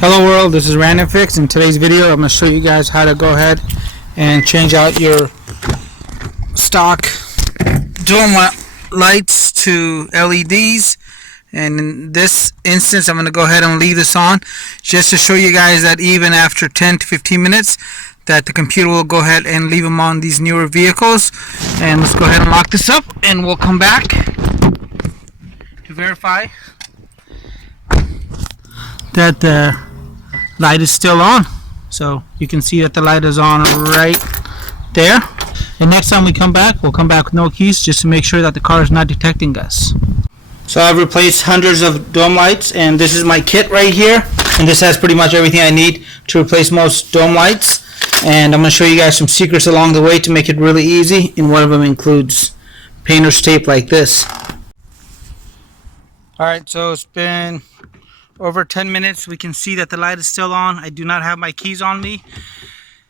Hello world, this is Random Fix. In today's video I'm going to show you guys how to go ahead and change out your stock dome lights to LEDs. And in this instance I'm going to go ahead and leave this on just to show you guys that even after 10 to 15 minutes that the computer will go ahead and leave them on these newer vehicles. And let's go ahead and lock this up and we'll come back to verify that the light is still on. So you can see that the light is on right there. And next time we come back, we'll come back with no keys just to make sure that the car is not detecting us. So I've replaced hundreds of dome lights, and this is my kit right here, and this has pretty much everything I need to replace most dome lights. And I'm going to show you guys some secrets along the way to make it really easy, and one of them includes painter's tape like this. Alright, so it's been over 10 minutes. We can see that the light is still on. I do not have my keys on me,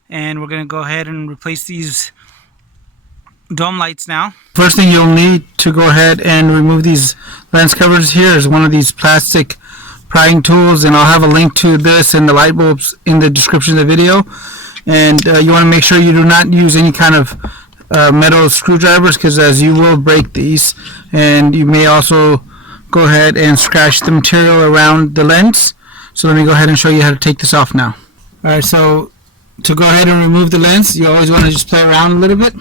and we're going to go ahead and replace these dome lights now. First thing you'll need to go ahead and remove these lens covers here is one of these plastic prying tools, and I'll have a link to this and the light bulbs in the description of the video. And you want to make sure you do not use any kind of metal screwdrivers, because as you will break these, and you may also go ahead and scratch the material around the lens. So let me go ahead and show you how to take this off now. Alright, so to go ahead and remove the lens, you always want to just play around a little bit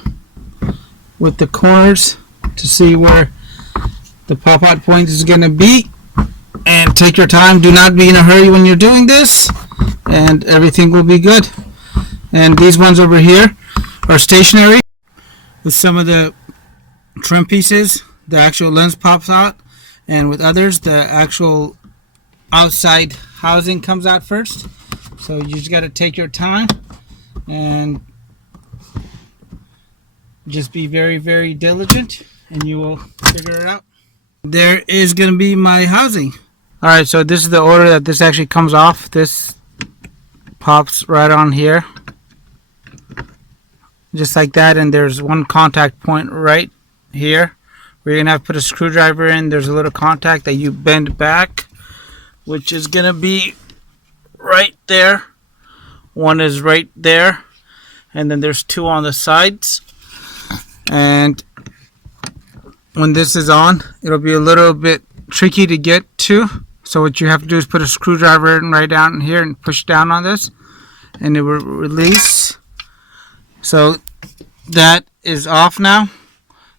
with the corners to see where the pop-out point is going to be. And take your time. Do not be in a hurry when you're doing this, and everything will be good. And these ones over here are stationary. With some of the trim pieces, the actual lens pops out. And with others, the actual outside housing comes out first. So you just got to take your time and just be very, very diligent, and you will figure it out. There is going to be my housing. Alright, so this is the order that this actually comes off. This pops right on here, just like that. And there's one contact point right here. We're going to have to put a screwdriver in. There's a little contact that you bend back, which is going to be right there. One is right there, and then there's two on the sides. And when this is on, it'll be a little bit tricky to get to. So what you have to do is put a screwdriver in right down here and push down on this, and it will release. So that is off now.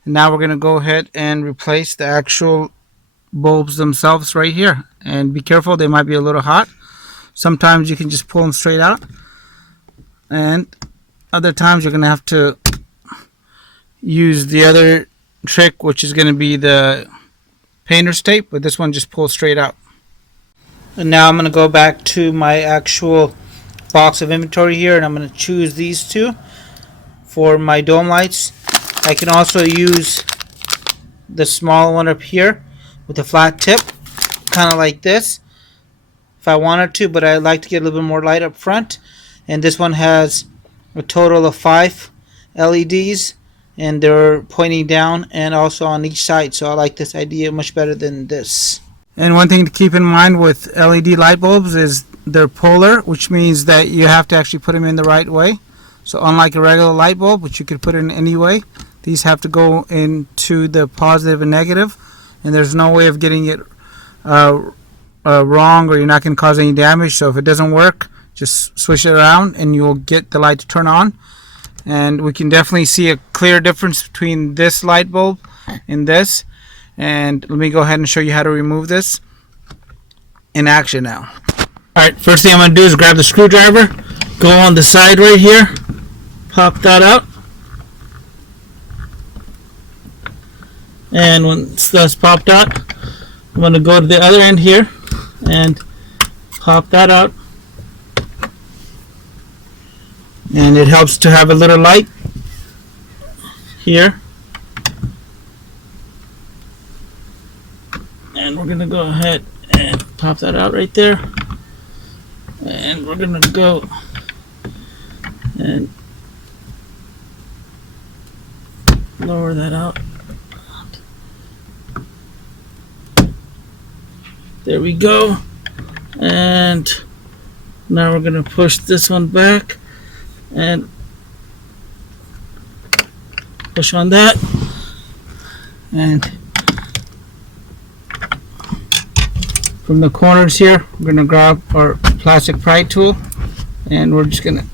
And now we're going to go ahead and replace the actual bulbs themselves right here. And be careful, they might be a little hot. Sometimes you can just pull them straight out, and other times you're going to have to use the other trick, which is going to be the painter's tape, but this one just pulls straight out. And now I'm going to go back to my actual box of inventory here, and I'm going to choose these two for my dome lights. I can also use the small one up here with a flat tip, kind of like this, if I wanted to, but I like to get a little bit more light up front. And this one has a total of 5 LEDs, and they're pointing down and also on each side, so I like this idea much better than this. And one thing to keep in mind with LED light bulbs is they're polar, which means that you have to actually put them in the right way. So unlike a regular light bulb, which you could put in any way, these have to go into the positive and negative, and there's no way of getting it wrong, or you're not going to cause any damage. So if it doesn't work, just switch it around and you will get the light to turn on. And we can definitely see a clear difference between this light bulb and this. And let me go ahead and show you how to remove this in action now. Alright, first thing I'm going to do is grab the screwdriver, go on the side right here, pop that out. And once that's popped out, I'm going to go to the other end here and pop that out. And it helps to have a little light here. And we're going to go ahead and pop that out right there. And we're going to go and lower that out. There we go. And Now we're going to push this one back and push on that, and from the corners here we're going to grab our plastic pry tool, and we're just going to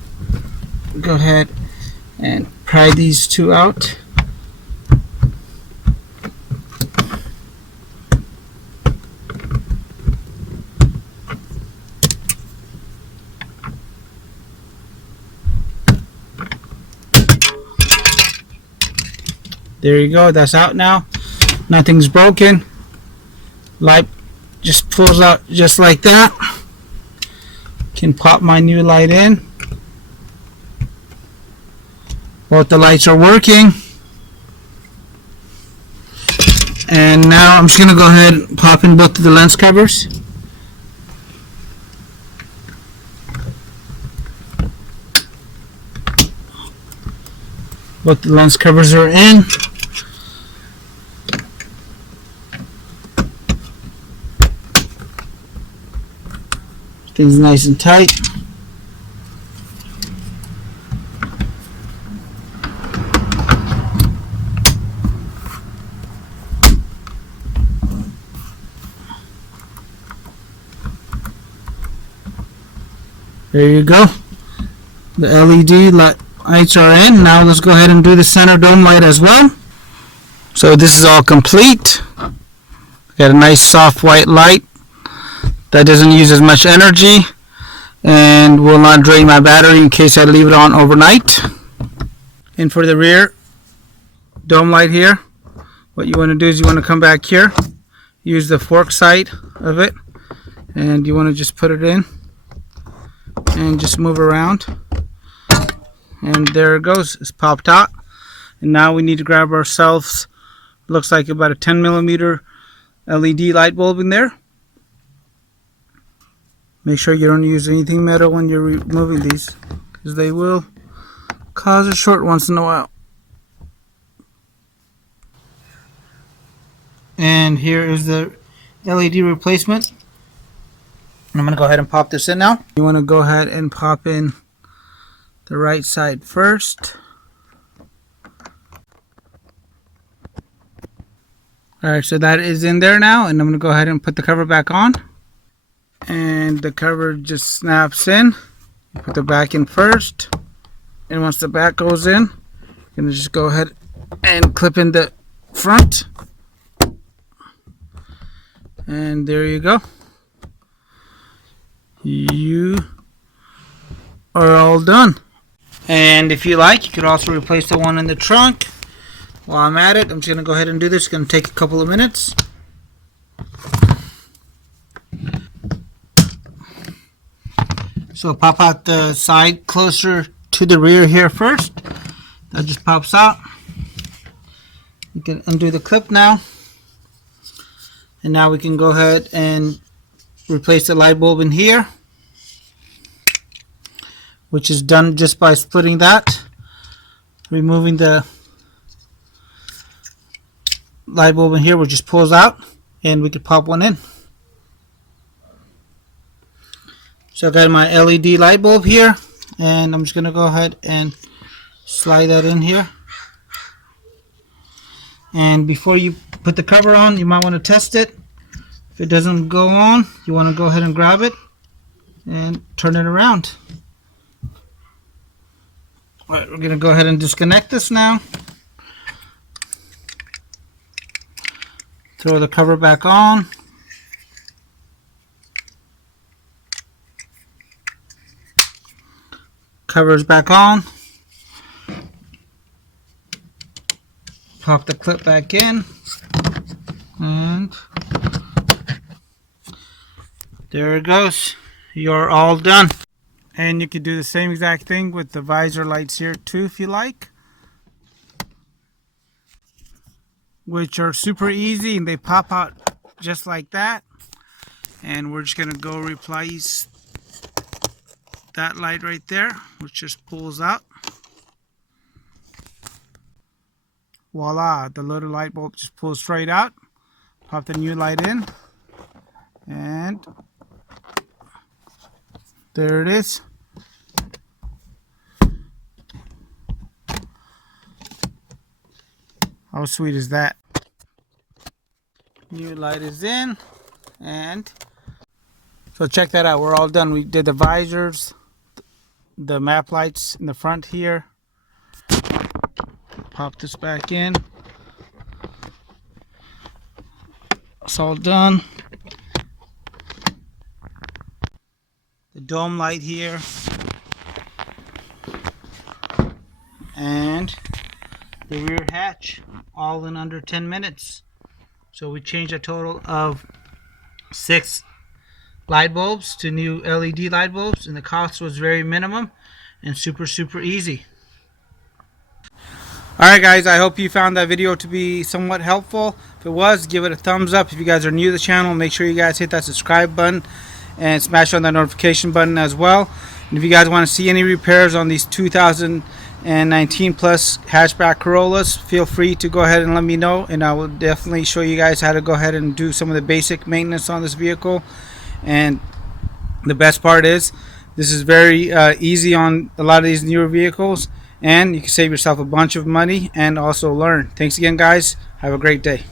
go ahead and pry these two out. There you go, that's out now. Nothing's broken. Light just pulls out just like that. Can pop my new light in. Both the lights are working. And now I'm just going to go ahead and pop in both of the lens covers. Both the lens covers are in. Things nice and tight. There you go. The LED lights are in. Now let's go ahead and do the center dome light as well. So this is all complete. Got a nice soft white light that doesn't use as much energy and will not drain my battery in case I leave it on overnight. And for the rear dome light here, what you want to do is you want to come back here, use the fork side of it, and you want to just put it in and just move around, and there it goes. It's popped out. And now we need to grab ourselves, looks like about a 10mm LED light bulb in there. Make sure you don't use anything metal when you're removing these, because they will cause a short once in a while. And here is the LED replacement. I'm going to go ahead and pop this in now. You want to go ahead and pop in the right side first. Alright, so that is in there now, and I'm going to go ahead and put the cover back on. And the cover just snaps in. Put the back in first, and once the back goes in, you're going to just go ahead and clip in the front, and there you go. You are all done. And if you like, you could also replace the one in the trunk. While I'm at it, I'm just going to go ahead and do this. It's going to take a couple of minutes. So pop out the side closer to the rear here first. That just pops out. You can undo the clip now. And now we can go ahead and replace the light bulb in here, which is done just by splitting that, removing the light bulb in here, which just pulls out, and we could pop one in. So I got my LED light bulb here, and I'm just going to go ahead and slide that in here. And before you put the cover on, you might want to test it. If it doesn't go on, you want to go ahead and grab it and turn it around. Alright, we're going to go ahead and disconnect this now. Throw the cover back on. Cover's back on. Pop the clip back in. And there it goes. You're all done. And you could do the same exact thing with the visor lights here too if you like, which are super easy and they pop out just like that. And we're just going to go replace that light right there, which just pulls out. Voila, the little light bulb just pulls straight out. Pop the new light in, and There it is. How sweet is that? New light is in, and so check that out. We're all done. We did the visors, the map lights in the front here. Pop this back in. It's all done. The dome light here, and the rear hatch, all in under 10 minutes. So we changed a total of 6 light bulbs to new LED light bulbs, and the cost was very minimum and super easy. Alright guys, I hope you found that video to be somewhat helpful. If it was, give it a thumbs up. If you guys are new to the channel, make sure you guys hit that subscribe button and smash on that notification button as well. And if you guys want to see any repairs on these 2019 plus hatchback Corollas, feel free to go ahead and let me know, and I will definitely show you guys how to go ahead and do some of the basic maintenance on this vehicle. And the best part is this is very easy on a lot of these newer vehicles, and you can save yourself a bunch of money and also learn. Thanks again guys, have a great day.